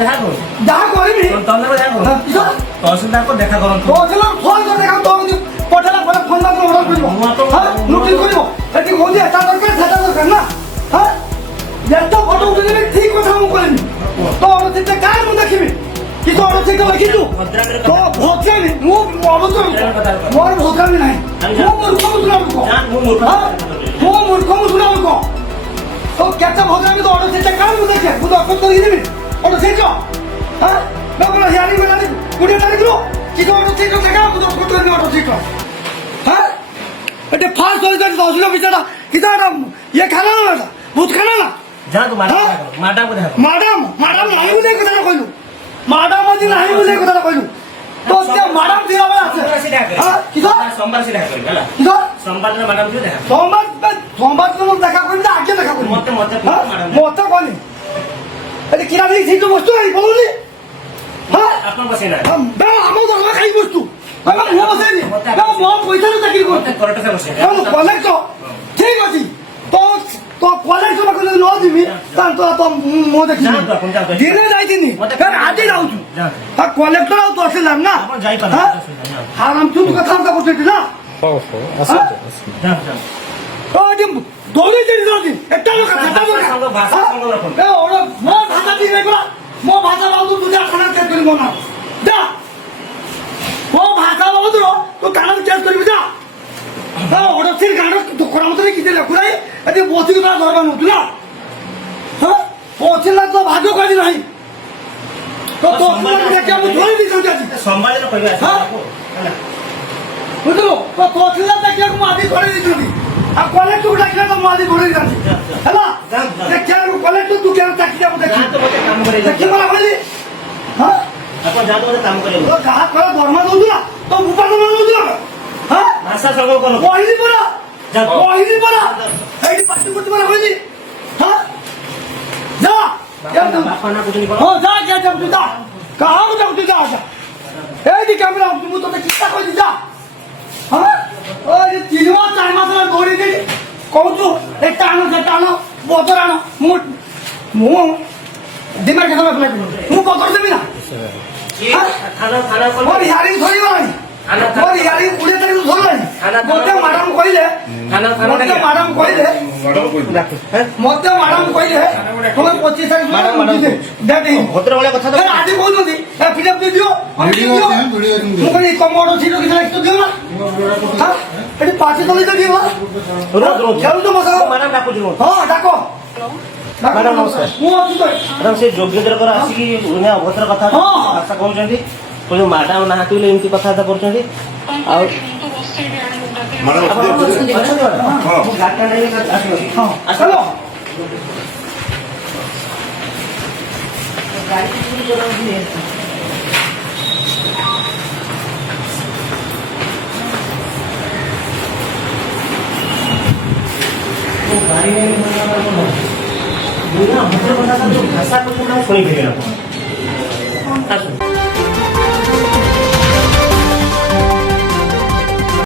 দেখা করো দেখা করিবি তহসিলদার দেখা করো তহসিলদার দেখা করো তহসিলদার ফোন করে দেখা তো পঠালা পরে ফোন না করে অর্ডার করিব হ্যাঁ নোটিস করিব এটি কোদি এটা দরকার সেটা দরকার না হ্যাঁ যেটা ফটো উঠেলে ঠিক কথা মু করিনি তো অরচিতে কার মু দেখিবি কি তো অরচিতে দেখিছু তো ভদ্রামি মু অবশ্যই মোর ভদ্রামি নাই মু মূর্খ মুসলাম কো মু মূর্খ মুসলাম কো তো কেটা ভদ্রামি তো অরচিতে কার মু দেখে মু তো অপর করি দিবি অরচিতে হ্যাঁ না বলা হিয়ারি মেলানি গুড়ে না দিলো কি তো অরচিতে দেখা মু তো অপর করি অরচিতে হ্যাঁ এটা ফার্স্ট হয়ে যাচ্ছে দশ কিলো বিচারা কি তো এটা ইয়ে খানা না এটা ভূত খানা না যা তো ম্যাডাম को দেখা ম্যাডাম নাই বলে কথাটা কইলু ম্যাডাম আজি নাই বলে কথাটা কইলু তো তে ম্যাডাম দিয়া বলা আছে হ্যাঁ কি তো সোমবার সে দেখা করবে কি তো সোমবার দিন ম্যাডাম দিয়ে দেখা সোমবার তো দেখা করি না আগে দেখা করি মতে ম্যাডাম মতে বলি এটা কিরা দিই ঠিক বস্তু নাই বললি হ্যাঁ আপনার বসে না বে আমো তো আমরা খাই বস্তু বাবা মো বসে নি বে মো পয়সা তো চাকরি করতে করতে বসে কলেক্ট ঠিক আছে তো তো কলেক্ট না করলে নো দিবি তান তো তো মো দেখি দিনে যাইতিনি ফের আজই যাউছু আর কলেক্টর তো আসলাম না যাই পারে হারাম তুই কথা বলছিস না ওই দৌড়ে যাই দিন একটা লোক আছে একটা লোক ভাষা সংগ্রহ রাখুন এ ওরা মো ভাষা দিয়ে রেখা মো ভাষা বাবু তুই খানা চেক করি মো না যা মো ভাষা বাবু তো খানা চেক করবি যা ওরা সেই গান তো করা মতো কি দিলে কুড়াই এতে বসি তো দরকার নতুন হ্যাঁ পৌঁছে না তো ভাগ্য কাজ নাই তো তো দেখে আমি ধরে দিছি সোমবার দিন কইবে হ্যাঁ বুঝলো তো পৌঁছলা দেখে আমি আদি করে দিছি আর কলেক্টর ডাকলে তো মাদি ধরে দিছি হ্যালো দেখে আমি কলেক্টর তুই কেন চাকরি যাব দেখি তো মতে কাম করে দেখি বলা বলি হ্যাঁ আপন যা তো কাম করে তো কাজ করে দরমা দউছ না তো উপার্জন দউছ না হ্যাঁ ভাষা সংগ্রহ করো কইলি পড়া কইলি পড়া এই পাঁচটি করতে পারা হইনি হ্যাঁ যা বাপানা কুটনি করো ও যা যা যা তুই যা কাও যা তুই যা আচ্ছা এই দি ক্যামেরা তুমি তো কিটা কইলি যা হ্যাঁ ওই যে 3 মাস 4 মাস ধরে দৌড়ি দিই কৌছু একটা আনো যেটা আনো বদর আনো মু দিমাগ কথা বলে মু বদর দেবি না খানা খানা করো ওই হারি ধরি মারি ওই হারি উড়ে তারি ধরলাই মতে ম্যাডাম কইলে মতে ম্যাডাম কইলে মতে ম্যাডাম কইলে তুমি 25 তারিখ ম্যাডাম দেদি ভদ্র বলে কথা তো আদি কইলি এ ফিল্ম দিও ভিডিও মু কই কমোডো ছিল কি একটু দিও না হ্যাঁ এটি পাঁচে তলে তো দিও কেউ তো মশা ম্যাডাম ডাকু দিও হ্যাঁ ডাকো ম্যাডাম নমস্কার মু আছি তো ম্যাডাম সে যোগ্যতার করে আসি উনি অভদ্র কথা ভাষা কହୁଛନ୍ତି কোন ম্ୟାଡାମ ନାହାନ୍ତି ବୋଲି ଏମିତି କଥାବାର୍ତ୍ତା କରୁଛନ୍ତି ଆଉ আসলো ଭାଷା କଥା ଶୁଣିପାରିବେ ଆପଣ